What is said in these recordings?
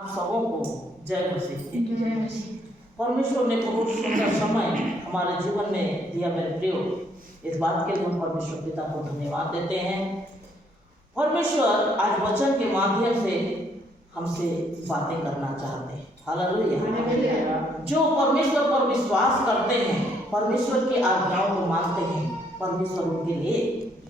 आप सबों को जय मसीह। परमेश्वर ने बहुत सुंदर समय हमारे जीवन में दिया मेरे प्रियो। इस बात के लिए हम परमेश्वर पिता को धन्यवाद देते हैं। परमेश्वर आज वचन के माध्यम से हमसे बातें करना चाहते हैं। हालेलुया। जो परमेश्वर पर विश्वास करते हैं, परमेश्वर की आज्ञाओं को मानते हैं, परमेश्वर उनके लिए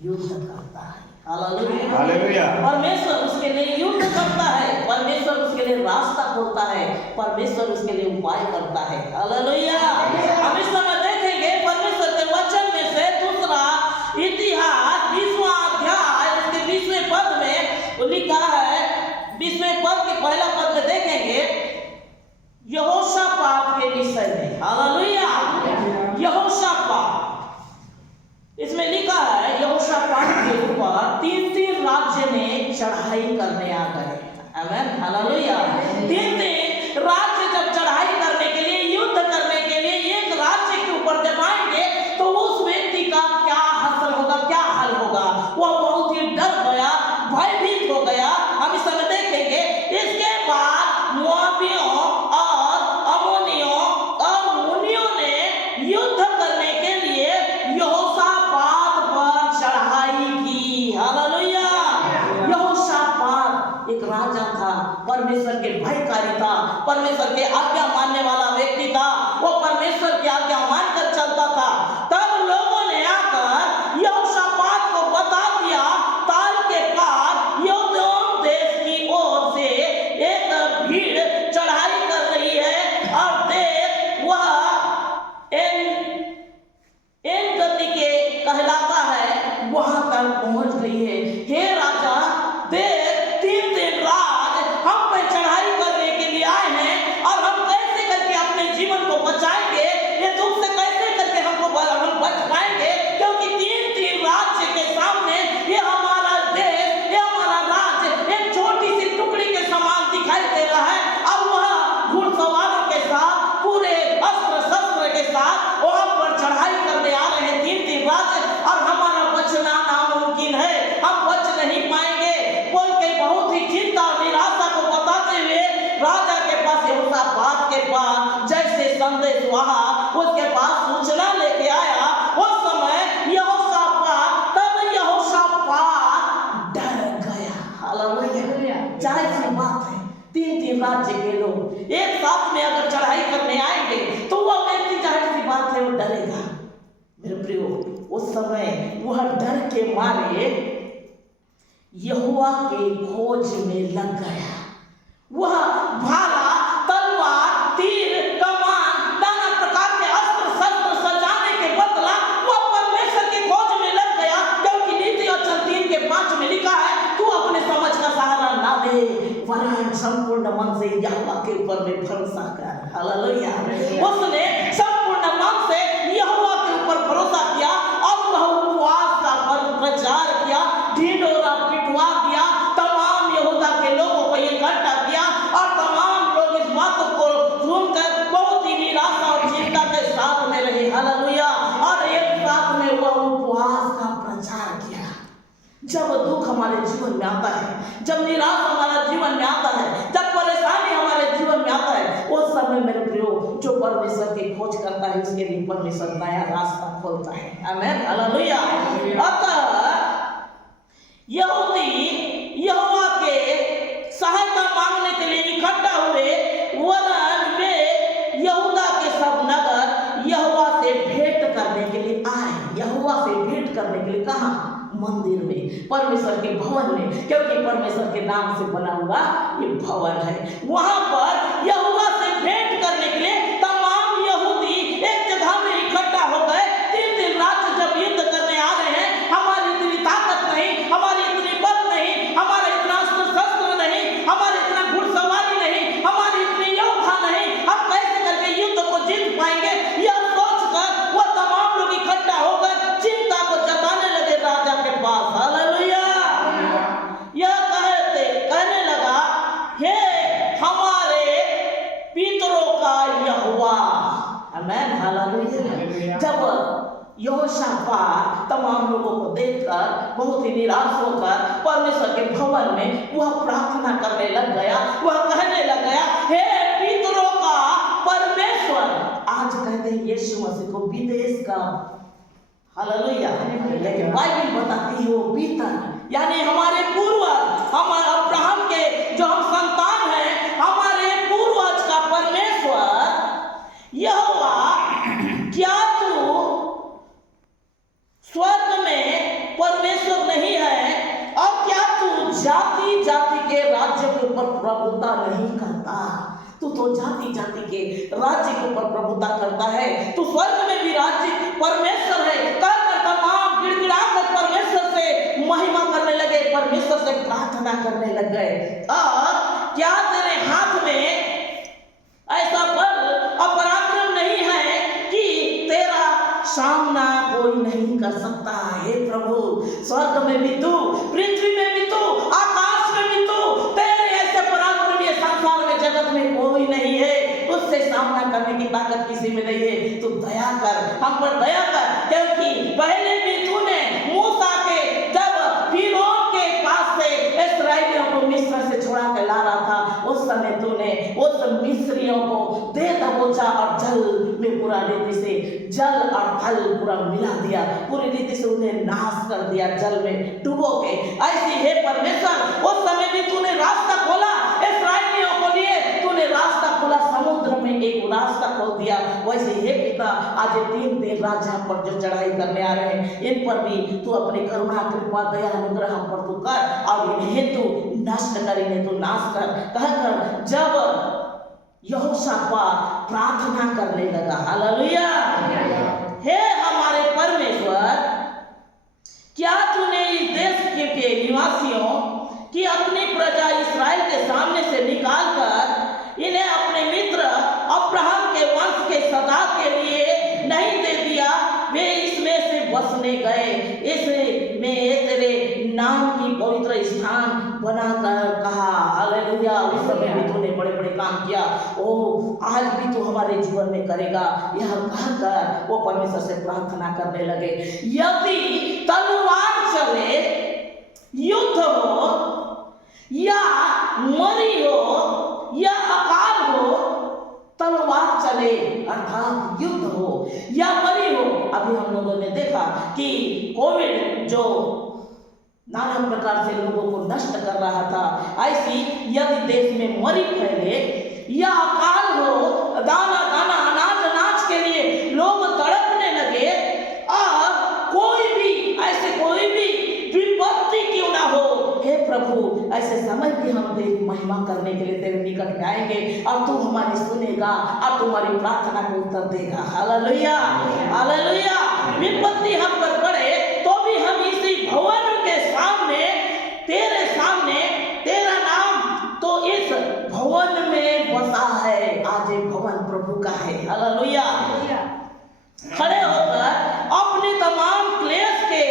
युद्ध करता है। हालेलुया। परमेश्वर उसके लिए युद्ध करता है, परमेश्वर उसके लिए रास्ता खोलता है, परमेश्वर उसके लिए उपाय करता है। हालेलुया। हम इस समय देखेंगे परमेश्वर के वचन में से दूसरा इतिहास 20वां अध्याय उसके 20वें पद में लिखा है। 20वें पद के पहला पद में देखेंगे यहोशापात के विषय में। हालेलुया। यहोशापात, इसमें लिखा है यहोशापात के ऊपर 3 राज्य ने चढ़ाई करने आ गए। आमीन। हालेलुया। 3 राज्य जब चढ़ाई करने के लिए, युद्ध करने के लिए एक राज्य के ऊपर जब आएंगे तो उस व्यक्ति का क्या हासिल होगा, क्या हाल होगा? वह बहुत ही डर गया, भयभीत हो गया। हम इस समय देखेंगे। इसके बाद मोआबियों और अम्मोनियों और मुनियों ने युद्ध करने के लिए यहोशापात पर चढ़ाई की। हालेलुया। यहोशापात एक राजा था, परमेश्वर के भयकारी था, परमेश्वर के आज्ञा मानने वाला व्यक्ति था। वो परमेश्वर की आज्ञा मानकर चलता था। तब लोगों ने आकर यहोशापात को बता दिया, ताल के पार यहूदा देश की ओर से एक भीड़ चढ़ाई कर रही है और देख वह एन गति के कहलाता है, वहां तक पहुंच गई है। हे राजा, देख 3 राज हम पे चढ़ाई करने के लिए आए हैं और हम कैसे करके अपने जीवन को बचाएंगे? ये दुख से कैसे करके हम बच पाएंगे? क्योंकि 3 राज्य के सामने ये हमारा देश, ये हमारा राज्य एक छोटी सी टुकड़ी के समान दिखाई दे रहा है और वह घुड़सवारों के साथ, पूरे अस्त्र शस्त्र के साथ वहां पर चढ़ाई करने आ रहे हैं 3 राज्य, और हमारा बचना नामुमकिन है, हम बच नहीं पाएंगे बोल के बहुत ही चिंता और निराशा को बताते हुए राजा के पास, यहोशापात के पास जैसे संदेश वहा उसके पास सूचना लेके आया। उस समय यहोशापात डर गया। हालेलुया। जाहिर सी बात है, 3 राज्य के लोग एक साथ में अगर चढ़ाई करने आएंगे तो वह व्यक्ति, जाहिर सी बात है, वो डरेगा। मेरे प्रियो, उस समय वह डर के मारे यहोवा के खोज में लग गया। वह भाला, तलवार, तीर, कमान, नाना प्रकार के अस्त्र शस्त्र सजाने के बदला वह परमेश्वर के खोज में लग गया। क्योंकि नीति वचन 3:5 में लिखा है, तू अपने समझ का सहारा ना ले, वरन संपूर्ण मन से यहोवा के ऊपर में भरोसा कर। हालेलुया। उसने संपूर्ण मन से यहोवा के ऊपर भरोसा किया और वह उपवास का प्रचार किया, ढिंढोरा पिटवा दिया, तमाम यहूदा के लोगों को इकट्ठा किया और तमाम लोग इस बात को सुनकर बहुत ही निराशा और चिंता के साथ में रहे। हालेलुया। और एक साथ में वह उपवास का प्रचार किया। जब दुख हमारे जीवन में आता है, जब निराशा हमारे जीवन में आता है, जब परेशानी हमारे जीवन में आता है, उस समय मेरे प्रियो, जो परमेश्वर की खोज करता है उसके लिए परमेश्वर नया रास्ता खोलता है। आमीन। हालेलुया। अतः यहूदी यहोवा के सहायता मांगने के लिए इकट्ठा हुए, वरन वे यहूदा के सब नगर यहोवा से भेंट करने के लिए आए। यहोवा से भेंट करने के लिए कहाँ? मंदिर में, परमेश्वर के भवन में, क्योंकि परमेश्वर के नाम से बना हुआ ये भवन है। वहां पर यहोवा से भेंट करने के लिए तमाम यहूदी एक जगह में इकट्ठा हो गए। 3 राज्य जब युद्ध करने आ रहे हैं, हमारी इतनी ताकत नहीं, हमारी इतनी बल नहीं, हमारा इतना अस्त्र शस्त्र नहीं, हमारी इतना घुड़सवारी नहीं, हमारी इतनी योद्धा नहीं, हम कैसे करके युद्ध को जीत पाएंगे? यह सोचकर वह तमाम लोग इकट्ठा होकर चिंता को जताने लगे राजा के पास। हालेलुया। यह कहने लगा, हे हमारे पितरों का यहोवा। आमीन। हालेलुया। जब यहोशापात तमाम लोगों को देखकर बहुत ही निराश होकर परमेश्वर के भवन में वह प्रार्थना करने लग गया। वह कहने लगा, हैं यीशु मसीह को विदेश का, हालेलुया। लेकिन बाइबल बताती है वो बीतन, यानी हमारे पूर्वज, हम अब्राहम के जो हम संतान हैं, हमारे पूर्वज का परमेश्वर यहोवा, क्या तू स्वर्ग में परमेश्वर नहीं है? और क्या तू जाति जाति के राज्य के ऊपर प्रभुता नहीं करता? तू तो जाति जाति के राज्य के ऊपर प्रभुता करता है। तू स्वर्ग में भी राज्य परमेश्वर है। कर तमाम गिड़गिड़ा कर परमेश्वर से महिमा करने लगे, परमेश्वर से प्रार्थना करने लग गए। और क्या तेरे हाथ में ऐसा बल और पराक्रम नहीं है कि तेरा सामना कोई नहीं कर सकता? हे प्रभु, स्वर्ग में भी तू, पृथ्वी में भी तू, आकाश में भी तू, तेरे ऐसे पराक्रम ये संसार में जगत में कोई नहीं है। उससे सामना करने की ताकत किसी में नहीं है। तू दया कर, हम पर दया कर, क्योंकि पहले भी तूने मूसा के जब फिरौन के पास से इस्राएलियों को मिस्र से छुड़ा के ला रहा था, उस समय तूने उस मिस्रियों को दे दबोचा और जल में पूरा रीति से जल और थल पूरा मिला दिया, पूरी रीति से उन्हें नाश कर दिया जल में डुबो के। ऐसी है परमेश्वर, उस समय भी तूने रास्ता खोला इस्राएलियों को लिए, तूने रास्ता खोला, समुद्र में एक रास्ता खोल दिया। वैसे हे पिता, आज 3 दिन रात जहाँ पर जो चढ़ाई करने आ रहे हैं, इन पर भी तू अपनी करुणा कृपा दया अनुग्रह हम पर तू कर, और इन्हें तू नष्ट कर, इन्हें तू नाश कर। कहकर जब यहोशापात प्रार्थना करने लगा, हालेलुया, हे हमारे परमेश्वर, क्या तूने इस देश के निवासियों की अपनी प्रजा इस्राएल के सामने से निकाल कर इन्हें अपने मित्र अब्राहम के वंश के सदा के लिए नहीं दे दिया? वे इसमें से बसने गए, इसमें तेरे नाम की पवित्र स्थान बनाकर कहा, हालेलुया। उस समय भी तूने बड़े बड़े काम किया, ओ आज भी तू हमारे जीवन में करेगा, यह कहकर वो परमेश्वर से प्रार्थना करने लगे। यदि तलवार चले, युद्ध हो, या मरी हो, या अकाल हो, तलवार चले अर्थात युद्ध हो या मरी हो। अभी हम लोगों ने देखा कि कोविड जो नाना प्रकार से लोगों को नष्ट कर रहा था, ऐसी यदि देश में मरी फैले या अकाल हो, दाना दाना अनाज के लिए लोग तड़पने लगे, और कोई भी विपत्ति क्यों ना हो, हे प्रभु, ऐसे समय भी हम तेरी महिमा करने के लिए तेरे निकट में आएंगे, और तू हमारी सुनेगा और तुम्हारी प्रार्थना को उत्तर देगा। Hallelujah, hallelujah. विपत्ति हम पर पड़े तो भी हम इसी भवन के सामने, तेरे सामने, तेरा नाम तो इस भवन में बसा है। आज एक भवन प्रभु का है, हालेलुया। खड़े होकर अपने तमाम क्लेश के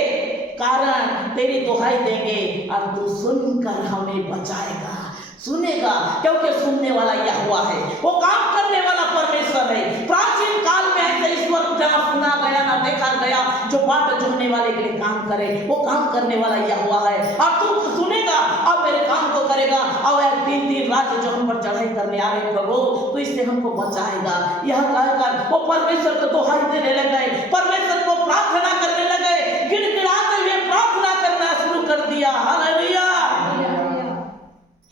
कारण तेरी दुहाई देंगे, और तू सुनकर हमें बचाएगा, सुनेगा, क्योंकि सुनने वाला यहोवा है, वो काम करने वाला परमेश्वर है। प्राचीन काल में ऐसे ईश्वर जहाँ सुना गया ना देखा गया, जो बाट जोड़ने वाले के लिए काम करे, वो काम करने वाला यहोवा है। और तू सुनेगा और मेरे काम को करेगा, और 3 रात जो हम पर चढ़ाई करने आ रहे प्रभु, तो इससे हमको बचाएगा। यह कहकर वो परमेश्वर को दुहाई देने लग गए, परमेश्वर को प्रार्थना करने लगे, गिड़गिड़ाते हुए प्रार्थना करना शुरू कर दिया। हालेलुया।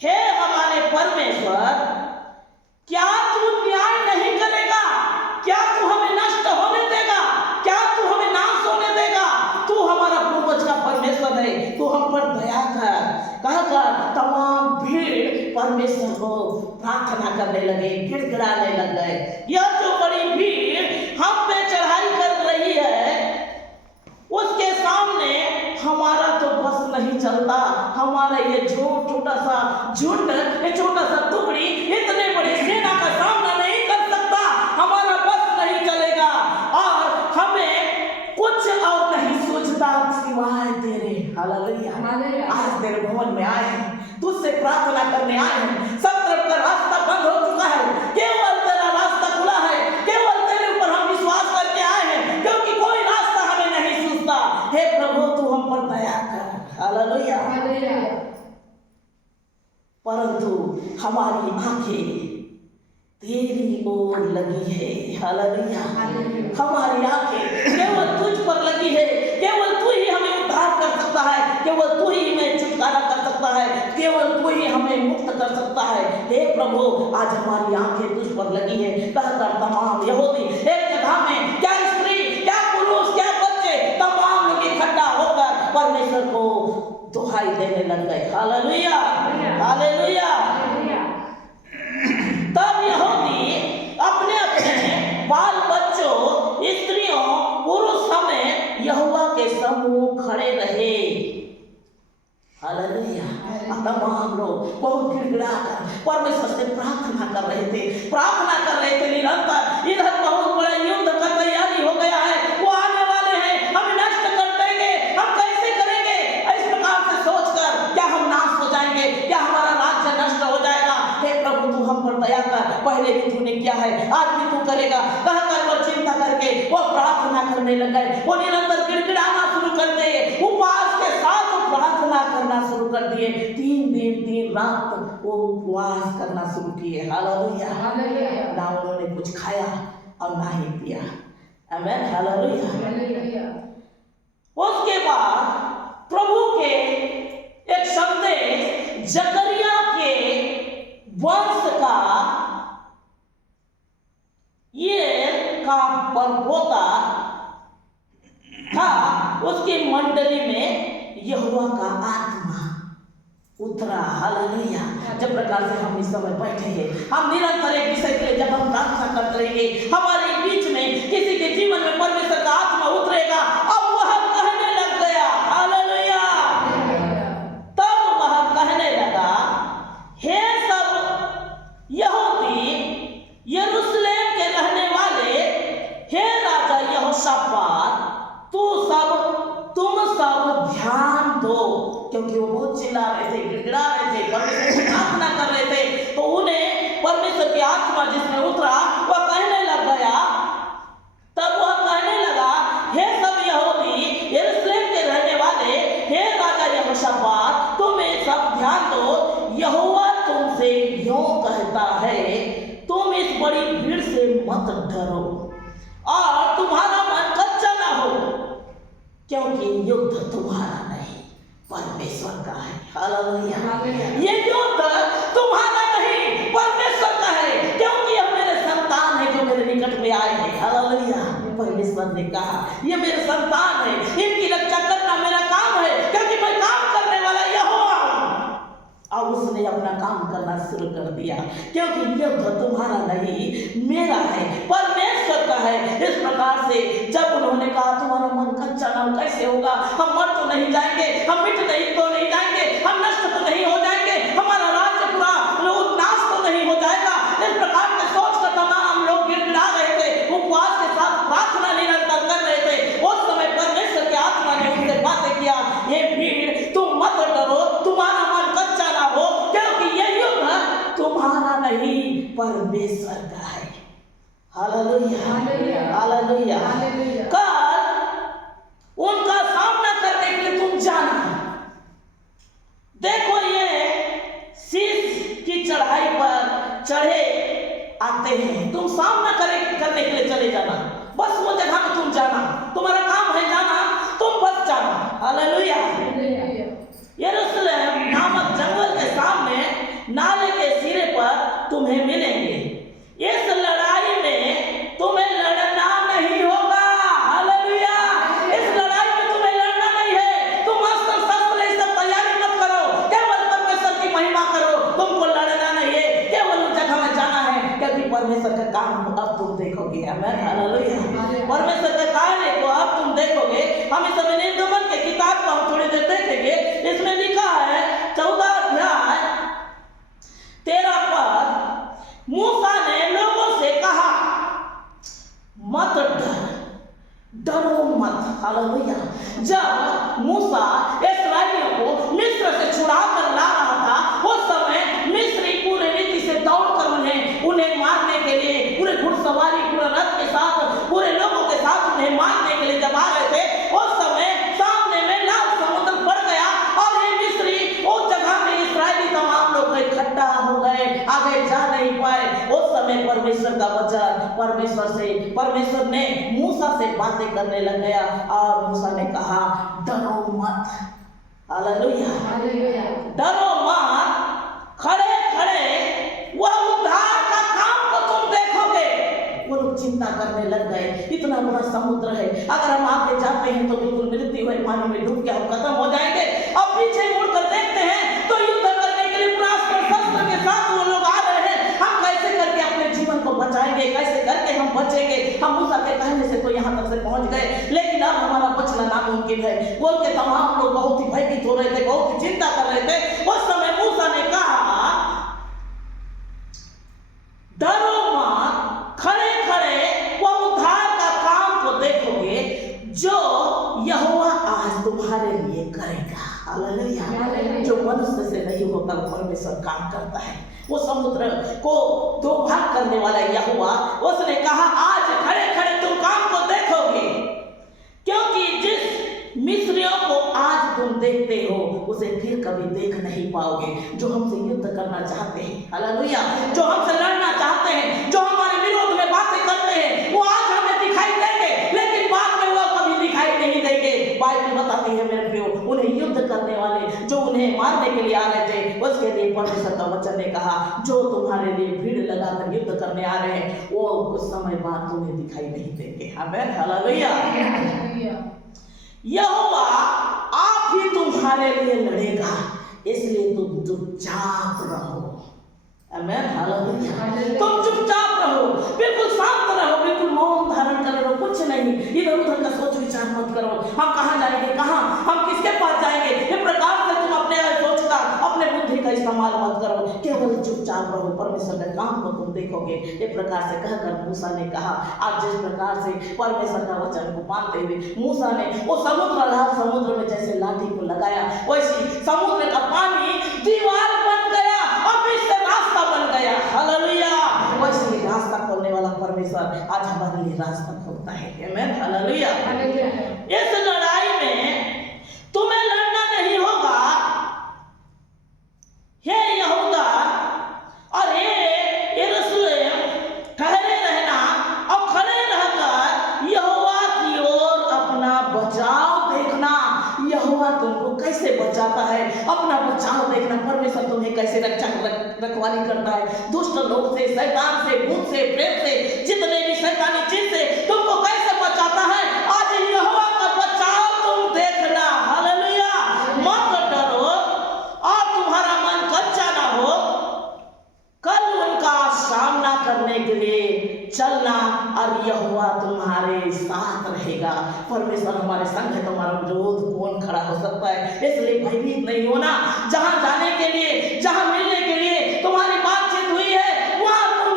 हे हमारे परमेश्वर, क्या तू न्याय नहीं करेगा? क्या तू हमें नष्ट होने देगा? क्या तू हमें नाश होने देगा? तू हमारा पूर्वज का परमेश्वर है, तू हम पर दया कर। कहकर तमाम भीड़ परमेश्वर को प्रार्थना करने लगे, गिड़गिड़ाने लग गए। यह जो बड़ी भीड़ हम पे चढ़ाई कर रही है, उसके सामने हमारा तो बस नहीं चलता। हमारा ये छोटा सा झुंड, ये छोटा सा टुकड़ी इतने बड़ी सेना का सामना नहीं कर सकता, हमारा बस नहीं चलेगा, और हमें कुछ और नहीं सोचता सिवाय तेरे। हालेलुया। आज तेरे भवन में आए हैं, तुझसे प्रार्थना करने आए हैं। सब तरफ का रास्ता बंद हो चुका है, केवल तेरा रास्ता खुला है, केवल तेरे ऊपर हम विश्वास करके आए हैं, क्योंकि कोई रास्ता हमें नहीं सूझता। हे प्रभु, तू हम पर दया कर। हालेलुया। परंतु हमारी आंखें तेरी ओर लगी है। हालेलुया। हमारी आंखें केवल तुझ पर लगी है। केवल तू ही हमें उद्धार कर सकता है, केवल तू ही हमें छुटकारा कर सकता है, केवल तू ही हमें मुक्त कर सकता है। हे प्रभु, आज हमारी आंखें तुझ पर लगी है। कहकर तमाम यहूदी एक जगह में, क्या स्त्री, क्या पुरुष, क्या बच्चे, तमाम लोग इकट्ठा होकर परमेश्वर को दुहाई देने लग गए। Hallelujah, hallelujah. तब यहूदी अपने अपने बाल बच्चों, स्त्रियों, पुरुष समेत यहोवा के सम्मुख खड़े रहे। हालेलुया। तमाम लोग बहुत गिड़गिड़ाकर परमेश्वर से प्रार्थना कर रहे थे, प्रार्थना कर रहे थे निरंतर। इधर बहुत बड़ा युद्ध का तैयारी हो गया है, वो आने वाले हैं, हम नष्ट कर देंगे, हम कैसे करेंगे? इस प्रकार से सोचकर क्या हम नाश हो जाएंगे, क्या हमारा राज्य नष्ट हो जाएगा? हे प्रभु, तू हम पर दया कर, पहले भी तूने किया है, आज भी तू करेगा। कहकर वो चिंता करके वो प्रार्थना करने लगे। वो निरंतर गिड़गिड़ाना शुरू कर दिए, उपवास के साथ वो प्रार्थना करना शुरू कर दिए। 3 दिन 3 रात वो उपवास करना शुरू किए। हालेलुया। ना उन्होंने कुछ खाया और ना ही पिया। आमीन। हालेलुया। उसके बाद प्रभु के एक संदेश जकरिया के वंश का ये का परपोता था, उसकी मंडली में यहोवा का आत्मा उतरा। हालेलुया। जब प्रकार से हम इस समय बैठे हैं, हम निरंतर एक विषय के लिए जब हम प्रार्थना करते रहेंगे, हमारे बीच में किसी के जीवन में परमेश्वर का आत्मा उतरेगा। अब वह कहने लग गया। हालेलुया। तब वह कहने लगा, हे सब यहूदी, यरूशलेम के रहने वाले, हे राजा यहोशापात, तुम सब ध्यान दो। क्योंकि वो बहुत चिल्ला रहे थे, गिड़गिड़ा रहे थे, परमेश्वर से प्रार्थना कर रहे थे, तो उन्हें परमेश्वर की आत्मा जिसमें उतरा वह कहने लग गया। तब वह कहने लगा, हे सब यहूदी, यरूशलेम के रहने वाले, हे राजा यहोशापात, तुम सब ध्यान दो। यहोवा तुमसे यूं कहता है, तुम इस बड़ी भीड़ से मत डरो और तुम्हारा मन कच्चा ना हो, क्योंकि युद्ध तुम्हारा नहीं परमेश्वर का है। हालेलुया। ये युद्ध तुम्हारा नहीं परमेश्वर का है, क्योंकि यह मेरे संतान है जो मेरे निकट में आए हैं। हालेलुया। परमेश्वर ने कहा, ये मेरे संतान है, इनकी रक्षा करना मेरा काम है, क्योंकि मैं काम करने वाला यहोवा हूं। और उसने अपना काम करना शुरू कर दिया, क्योंकि युद्ध तुम्हारा नहीं मेरा है, परमेश्वर का है। इस प्रकार से जब उन्होंने कहा, तुम्हारा मन कच्चा ना हो, कैसे होगा? हम मर तो नहीं जाएंगे, हम मिट नहीं तो नहीं जाएंगे, हम नष्ट तो नहीं हो जाएंगे, हमारा राज्य पूरा नाश तो नहीं हो जाएगा। इस प्रकार के सोच कर तमाम लोग गिड़गिड़ा रहे थे, उपवास के साथ प्रार्थना निरंतर कर रहे थे। उस समय परमेश्वर की आत्मा ने उनसे बातें किया, ये भीड़, तुम मत डरो, तुम्हारा मन कच्चा ना हो, क्योंकि ये युद्ध तुम्हारा नहीं परमेश्वर का है। Hallelujah, hallelujah. कल उनका सामना करने के लिए तुम जाना। देखो, ये शीश की चढ़ाई पर चढ़े आते हैं, तुम सामना करने के लिए चले जाना। बस वो जगह में तुम जाना, तुम्हारा काम है जाना, तुम बस जाना। हालेलुया। यरूशलेम नामक जंगल के सामने नाले के सिरे पर तुम्हें मिलेंगे। इस लड़ाई में तुम्हें लड़ना नहीं होगा। हालेलुया। इस लड़ाई में तुम्हें लड़ना नहीं है। तुम अस्त्र शस्त्र ये सब तैयारी मत करो, केवल परमेश्वर की महिमा करो। तुमको लड़ना नहीं है, केवल उस जगह में जाना है, क्योंकि परमेश्वर का काम अब तुम देखोगे। आमीन। हालेलुया। परमेश्वर के कार्य को अब तुम देखोगे। हम इस समय निर्गमन की किताब को हम थोड़ी देर देखेंगे। इसमें लिखा है 14 अध्याय 13 पद, मूसा ने लोगों से कहा, मत डरो मत। हालेलुया। जब मूसा इस्राएलियों को मिस्र से छुड़ा कर ला रहा था, उस समय मिस्री पूरे रीति से दौड़कर उन्हें मारने के लिए, पूरे घुड़सवारी, पूरे रथ के साथ, पूरे लोगों के साथ उन्हें मारने के लिए जब आ रहे थे, उस समय सामने में लाल समुद्र पड़ गया और ये मिस्री उस जगह में इस्राएली तमाम लोग इकट्ठा हो गए, आगे जा नहीं पाए। उस समय पर परमेश्वर का वचन परमेश्वर ने मूसा से बातें करने लग गया और मूसा ने कहा डरो मत। हालेलुया, डरो मत, खड़े खड़े वह उद्धार का काम को तुम देखोगे। वो लोग चिंता करने लग गए, इतना बड़ा समुद्र है, अगर हम आगे जाते हैं तो बिल्कुल मृत्यु है, पानी में डूब के हम खत्म हो जाएंगे। अब पीछे मुड़कर देखते हैं तो युद्ध करने के लिए पूरा शस्त्र के साथ वो लोग आ रहे हैं। हम कैसे करके अपने जीवन को बचाएंगे, कैसे करके हम बचेंगे? हम मूसा के कहने से तो यहाँ तक से पहुंच गए, लेकिन अब हमारा बचना नामुमकिन है बोल के तमाम लोग बहुत ही भयभीत हो रहे थे, बहुत ही चिंता कर रहे थे। उस समय मूसा ने कहा डरो मत, खड़े खड़े वो उद्धार का काम को देखोगे जो यहोवा आज तुम्हारे लिए करेगा। हालेलुया, जो मनुष्य से नहीं होता वो परमेश्वर काम करता है। वो समुद्र को दो भाग करने वाला यहोवा, उसने कहा आज खड़े खड़े तुम काम को देखोगे, क्योंकि जिस मिस्रियों को आज तुम देखते हो उसे फिर कभी देख नहीं पाओगे। जो हमसे युद्ध करना चाहते हैं, हालेलुया, जो हमसे लड़ना चाहते हैं, जो हमारे विरोध में बातें करते हैं, वो आज हमें दिखाई देंगे, लेकिन बाद में वो कभी दिखाई नहीं देंगे। बाइबल बताती है मेरे प्रियो, उन्हें युद्ध करने वाले जो उन्हें मारने के लिए आ रहे थे, उसके लिए परमेश्वर का वचन ने कहा जो तुम्हारे लिए भीड़ लगाकर युद्ध करने आ रहे हैं वो कुछ समय बाद तुम्हें दिखाई नहीं देंगे। आमीन, हालेलुया। यहोवा आप ही तुम्हारे लिए लड़ेगा, इसलिए तुम चुपचाप रहो। आमीन, हालेलुया। तुम चुपचाप रहो, बिल्कुल शांत रहो, बिल्कुल मौन धारण कर रहो, कुछ नहीं, इधर उधर का सोच विचार मत करो। हम कहाँ जाएंगे, कहाँ हम किसके पास जाएंगे, इस प्रकार से तुम अपने सोच का, अपने बुद्धि का इस्तेमाल मत करो, केवल चुपचाप रहो, परमेश्वर के काम को तुम देखोगे। इस प्रकार से कहकर मूसा ने कहा, आज जिस प्रकार से परमेश्वर का वचन को मानते हुए मूसा ने वो समुद्र में जैसे लाठी को लगाया, वैसी समुद्र का पानी दीवार बन गया और फिर से रास्ता बन गया। हालेलुया, वैसे ही रास्ता खोलने वाला परमेश्वर आज हमारे लिए रास्ता खोलता है। आमीन, हालेलुया। इस लड़ाई में तुम्हें लड़ना नहीं होगा, हे यहूदा और हे यरूशलेम, ठहरे रहना और खड़े रहकर यहोवा की ओर अपना बचाव देखना। यहोवा तुमको कैसे बचाता है, अपना बचाव देखना। परमेश्वर तुम्हें कैसे रखवाली करता है दुष्ट लोग से, शैतान से, भूत से, प्रेत से, जितने भी शैतानी चीज से तुमको कैसे बचाता है। आज यहोवा का बचाव तुम देखना। हालेलुया, मत डरो और तुम्हारा मन कच्चा ना हो, कल उनका सामना करने के लिए चलना और यहोवा तुम्हारे साथ रहेगा। परमेश्वर हमारे संग है तो हमारा विरोध कौन खड़ा हो सकता है। इसलिए भयभीत नहीं होना। जहां जाने के लिए, जहां मिलने के लिए तुम्हारी बातचीत हुई है, वहां तुम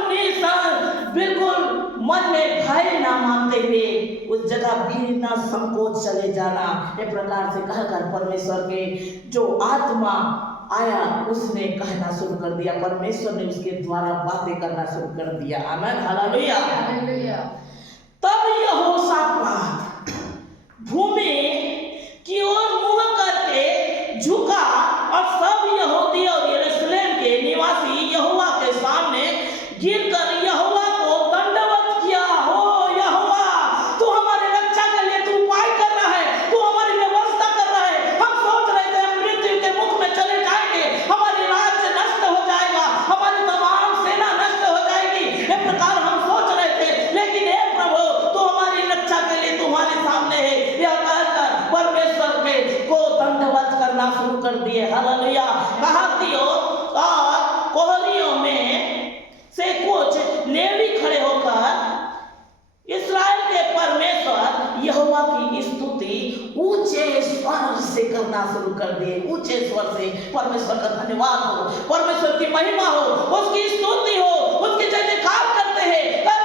बिल्कुल मन में भय ना मानते हुए उस जगह बिना संकोच चले जाना। इस प्रकार से कहकर परमेश्वर के जो आत्मा आया उसने कहना शुरू कर दिया, परमेश्वर ने उसके द्वारा बातें करना शुरू कर दिया। आमीन, हालेलुया। तब यहोशापात भूमि की ओर मुंह करके झुका और सब यहूदी और यरूशलेम के निवासी यहोवा के सामने गिरकर यहोवा को दंडवत किया। हो यहोवा, तू हमारे रक्षा के लिए तू उपाय कर रहा है, तू हमारी व्यवस्था कर रहा है। हम सोच रहे थे हम मृत्यु के मुख में चले जाएंगे, हमारी राज्य नष्ट हो जाएगा, हमारी तमाम सेना नष्ट हो जाएगी, इस प्रकार हम सोच रहे थे। लेकिन हे प्रभु, तू हमारी रक्षा के लिए तुम्हारे सामने है। यह कहकर परमेश्वर के को दंडवत करना शुरू कर दिए। हालेलुया। कहातियों और कोहरियों में से कुछ लेवी खड़े होकर इस्राएल के परमेश्वर यहोवा की स्तुति ऊंचे स्वर से करना शुरू कर दिए। ऊंचे स्वर से परमेश्वर का धन्यवाद हो, परमेश्वर की महिमा हो, उसकी स्तुति हो, उसकी जय जयकार करते हैं। कर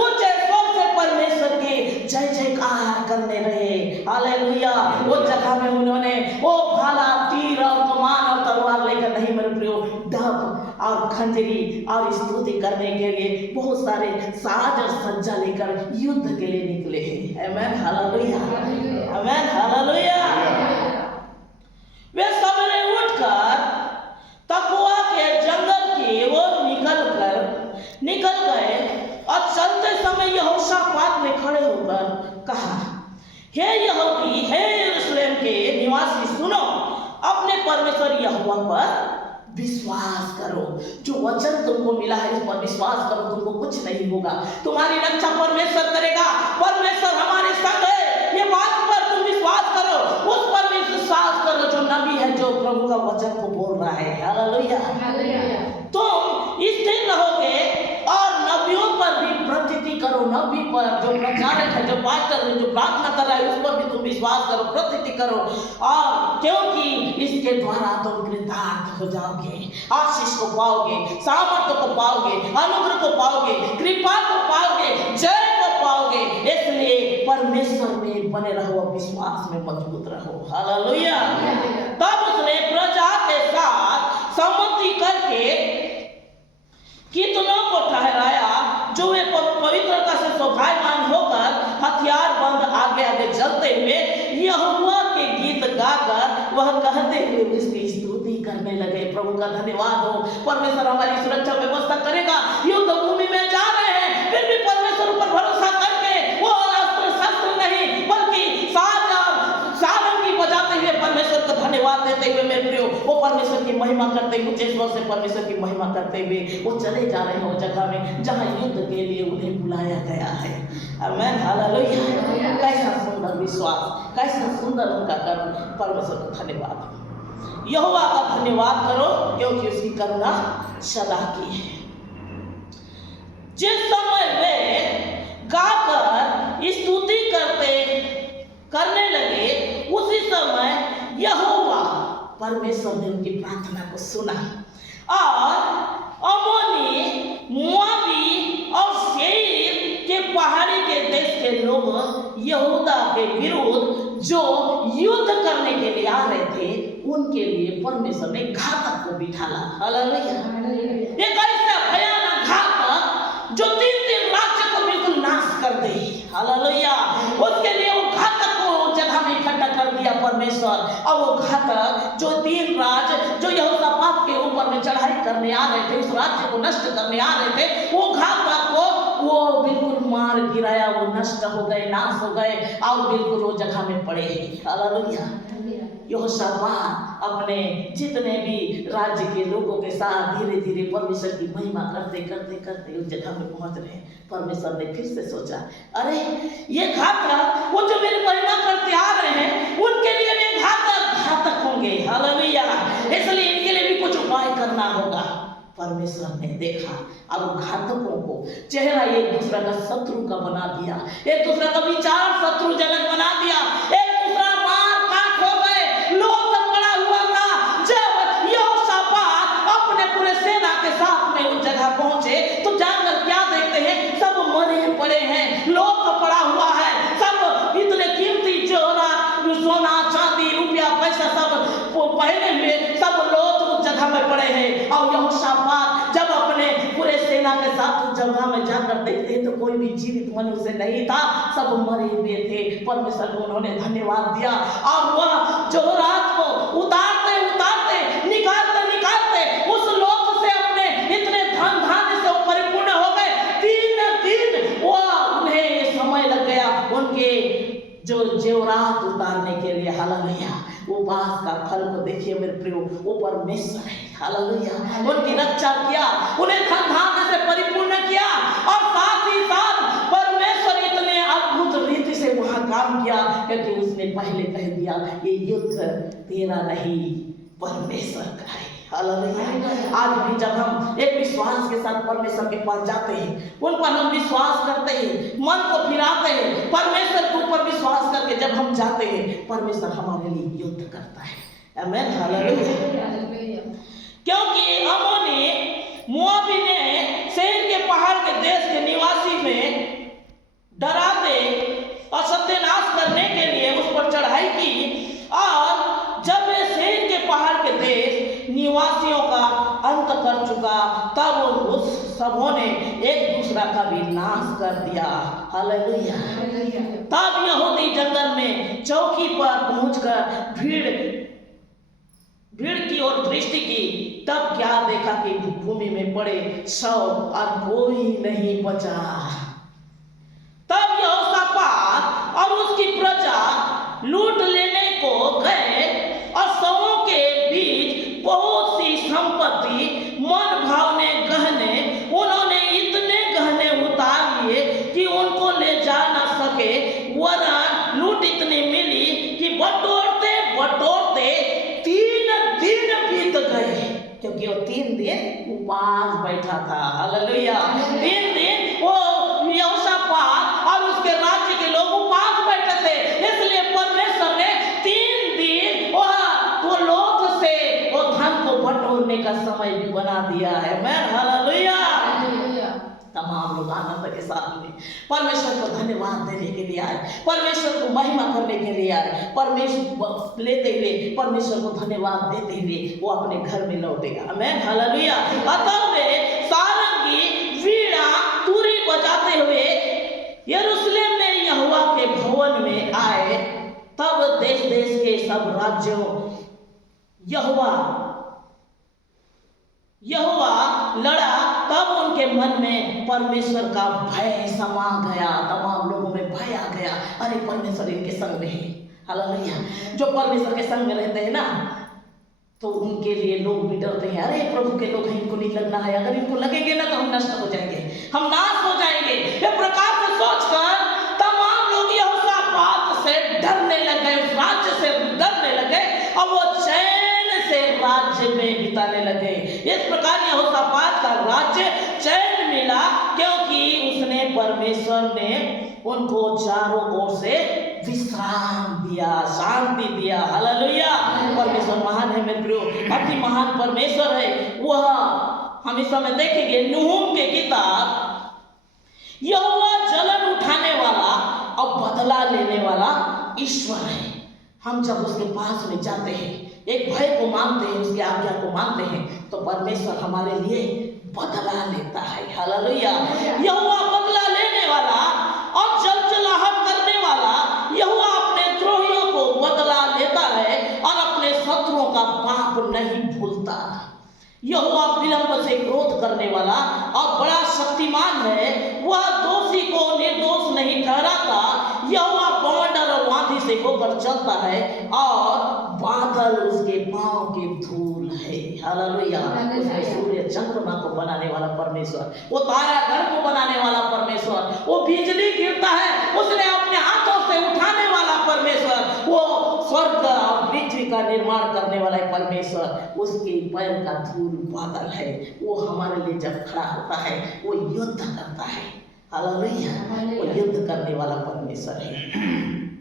ऊंचे स्वर से परमेश्वर की जय जयकार करने रहे। हालेलुया। वो जगह में उन्होंने वो भाला, तीर और कमान और तलवार लेकर नहीं मेरे प्रियो, डब और खंजरी और स्तुति करने के लिए बहुत सारे साज और सज्जा लेकर युद्ध के लिए निकले हैं। आमीन, हालेलुया। आमीन, हालेलुया। वे सबने उठकर तपुआ के जंगल की ओर निकल गए यहोशापात ने खड़े होकर कहा, हे यहूदी, हे यरूशलेम के निवासी, सुनो, अपने परमेश्वर यहोवा पर विश्वास करो। जो वचन तुमको मिला है उस पर विश्वास करो, तुमको कुछ नहीं होगा, तुम्हारी रक्षा परमेश्वर करेगा। परमेश्वर हमारे संग है, ये बात पर तुम विश्वास करो, उस पर विश्वास करो जो नबी है, जो प्रभु का वचन को बोल रहा है। हालेलुया। तुम स्थिर रहोगे और नबियों पर भी प्रतीति करो। नबी पर, जो प्रचारक है, जो पास्टर है, जो प्रार्थना कर रहा है, उस पर भी तुम विश्वास करो, प्रतीति करो, और क्योंकि इसके द्वारा तुम कृतार्थ हो जाओगे, आशीष को पाओगे, सामर्थ्य को पाओगे, अनुग्रह को पाओगे, कृपा को पाओगे, जय को पाओगे। इसलिए परमेश्वर में बने रहो, विश्वास में मजबूत रहो। हालेलुया। तब उसने प्रजा के साथ सम्मति करके कितनों को ठहराया, जो वे पवित्रता से शोभायमान होकर हथियार बंद आगे आगे चलते हुए यहोवा के गीत गाकर वह कहते हुए उसकी स्तुति करने लगे। प्रभु का धन्यवाद हो। परमेश्वर हमारी सुरक्षा व्यवस्था करेगा। युद्ध भूमि में जा रहे हैं, फिर भी परमेश्वर पर भरोसा करके वो अस्त्र शस्त्र नहीं बल्कि सारंगी बजाते हुए परमेश्वर को धन्यवाद देते हुए, मेरे प्रियो, वो परमेश्वर की महिमा करते हुए, ऊंचे स्वर से परमेश्वर की महिमा करते हुए वो चले जा रहे हैं उस जगह में जहां युद्ध के लिए उन्हें बुलाया गया है। आमीन। हालेलुया। कैसा सुंदर विश्वास, कैसा सुंदर उनका कर्म। परमेश्वर को धन्यवाद। यहोवा का धन्यवाद करो क्योंकि उसकी करुणा सदा की है। जिस समय वे गाकर स्तुति करने लगे, उसी समय यहोवा परमेश्वर ने उनकी प्रार्थना को सुना और अम्मोनी, मोआबी और सेईर के पहाड़ी के देश के लोग यहूदा के विरुद्ध जो युद्ध करने के लिए आ रहे थे, उनके लिए परमेश्वर ने घातक को बिठाला। हालेलुया। एक ऐसा भयानक घातक जो 3 राज्य को बिल्कुल नाश कर दे। हालेलुया। उसके लिए वो घातक को जगह में इकट्ठा कर दिया परमेश्वर। और वो घातक जो 3 राज्य जो यहोशापात के ऊपर में चढ़ाई करने आ रहे थे, उस राज्य को नष्ट करने आ रहे थे, वो घातक को वो बिल्कुल मार गिराया, वो नष्ट हो गए, नाश हो गए और बिल्कुल वो जगह में पड़े हैं। हालेलुया। यहोशापात अपने जितने भी राज्य के लोगों के साथ धीरे धीरे परमेश्वर की महिमा करते करते करते उस जगह में पहुंच रहे हैं। परमेश्वर ने फिर से सोचा, अरे ये घातक वो जो मेरी महिमा करते आ रहे हैं, उनके लिए भी घातक होंगे। हालेलुया। इसलिए इनके लिए भी कुछ उपाय करना होगा। परमेश्वर ने देखा अब घातकों को चेहरा एक दूसरा का शत्रु का बना दिया, एक दूसरा का विचार शत्रुजनक बना दिया, एक दूसरा मार काट हो गए। लोग पड़ा हुआ था। जब यहोशापात अपने पूरे सेना के साथ में उस जगह पहुंचे तो जाकर क्या देखते हैं, सब मरे पड़े हैं, लोग पड़ा हुआ है, सब इतने कीमती जेवरात, सोना चांदी रुपया पैसा सब पहने हुए सब लोग उस जगह में पड़े हैं। और यहोशापात जब अपने पूरे सेना के साथ उस जगह में जाकर देखते हैं तो कोई भी जीवित मनुष्य नहीं था, सब मरे हुए थे। परमेश्वर को उन्होंने धन्यवाद दिया और वह जेवरात को उतारते निकालते उस लोक से अपने इतने धन धान्य से परिपूर्ण हो गए। 3 दिन उन्हें समय लग गया उनके जो जेवरात उतारने के लिए। हालेलुया। उपवास का फल को देखिए मेरे प्रियो, वो परमेश्वर है। हालेलुया। उनकी रक्षा किया, उन्हें धन धान्य से परिपूर्ण किया और साथ ही साथ परमेश्वर इतने अद्भुत रीति से वहां काम किया क्योंकि उसने पहले कह दिया ये युद्ध तेरा नहीं परमेश्वर का है। हालेलुया। आज भी जब हम एक विश्वास के साथ परमेश्वर के पास जाते हैं, उन पर हम विश्वास करते हैं, मन को फिराते हैं, परमेश्वर के ऊपर विश्वास करके जब हम जाते हैं, परमेश्वर हमारे लिए युद्ध करता है। आमीन। हालेलुया। क्योंकि अम्मोनी, मोआबी ने सेईर के पहाड़ के देश के निवासी में डराते और सत्यानाश करने के लिए उस पर चढ़ाई की और जब वे सेईर के पहाड़ के देश निवासियों का अंत कर चुका, तब उस सबों ने एक दूसरा का भी नाश कर दिया। हालेलुया। तब यहूदी जंगल में चौकी पर पहुंचकर भीड़ की ओर दृष्टि की, तब क्या देखा कि भूमि में पड़े शव और कोई नहीं बचा। बैठा था। हालेलुया। 3 दिन वो यहोशापात और उसके राज्य के लोग उपवास बैठे थे, इसलिए परमेश्वर ने 3 दिन वो लोथ से वो धन को बटोरने का समय भी बना दिया है। मैं हालेलुया। तमाम लोग आनंद के साथ में परमेश्वर को धन्यवाद देने के लिए आए, परमेश्वर को महिमा करने के लिए आए, परमेश्वर लेते हुए परमेश्वर को धन्यवाद देते हुए वो अपने घर में लौटेगा। आमीन हालेलुया। अतः वे सारंगी, वीणा, तुरी बजाते हुए यरूशलेम में यहोवा के भवन में आए। तब देश देश के सब राज्यों यहोवा लड़ा। तब उनके मन में परमेश्वर का भय समा गया। तमाम लोगों में भय आ गया, अरे परमेश्वर इनके संग में है। हालेलुया। जो परमेश्वर के संग में रहते हैं ना, तो उनके लिए लोग भी डरते हैं, अरे प्रभु के लोग हैं, इनको नहीं लगना है, अगर इनको लगेंगे ना तो हम नष्ट हो जाएंगे, हम नाश हो जाएंगे। इस प्रकार से सोचकर तमाम लोग यहोशापात से डरने लगे, उस राज्य से डरने लगे और वो चैन से राज्य में बिताने लगे। इस प्रकार यहोशापात का राज्य चैन मिला, क्योंकि उसने परमेश्वर ने उनको चारों ओर से विश्राम दिया, शांति दिया। हालेलुया। परमेश्वर महान है मेरे प्रियो, अति महान परमेश्वर है। वह हम इस समय देखेंगे नहूम के किताब, यहोवा जलन उठाने वाला और बदला लेने वाला ईश्वर है। हम जब उसके पास में जाते हैं, एक भय को मानते हैं, उसकी आज्ञा को मानते हैं, तो परमेश्वर हमारे लिए बदला लेता है। हालेलुया। यहोवा बदला लेने वाला और जलजलाहट करने वाला, यहोवा अपने द्रोहियों को बदला लेता है और अपने शत्रुओं का पाप नहीं भूलता। यहोवा विलंब से क्रोध करने वाला और बड़ा शक्तिमान है, वह दोषी को निर्दोष नहीं ठहराता। यहोवा बवंडर और आंधी से होकर चलता है और बादल उसके पांव की धूल है। हालेलुया। उसने सूर्य चंद्रमा को बनाने वाला परमेश्वर, वो तारागण को बनाने वाला परमेश्वर, वो बिजली गिरता है उसने अपने हाथों से उठाने वाला परमेश्वर, वो स्वर्ग और पृथ्वी का निर्माण करने वाला परमेश्वर, उसके पैर का धूल बादल है। वो हमारे लिए जब खड़ा होता है वो युद्ध करता है। हालेलुया। वो युद्ध करने वाला परमेश्वर है।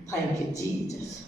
Thank you Jesus.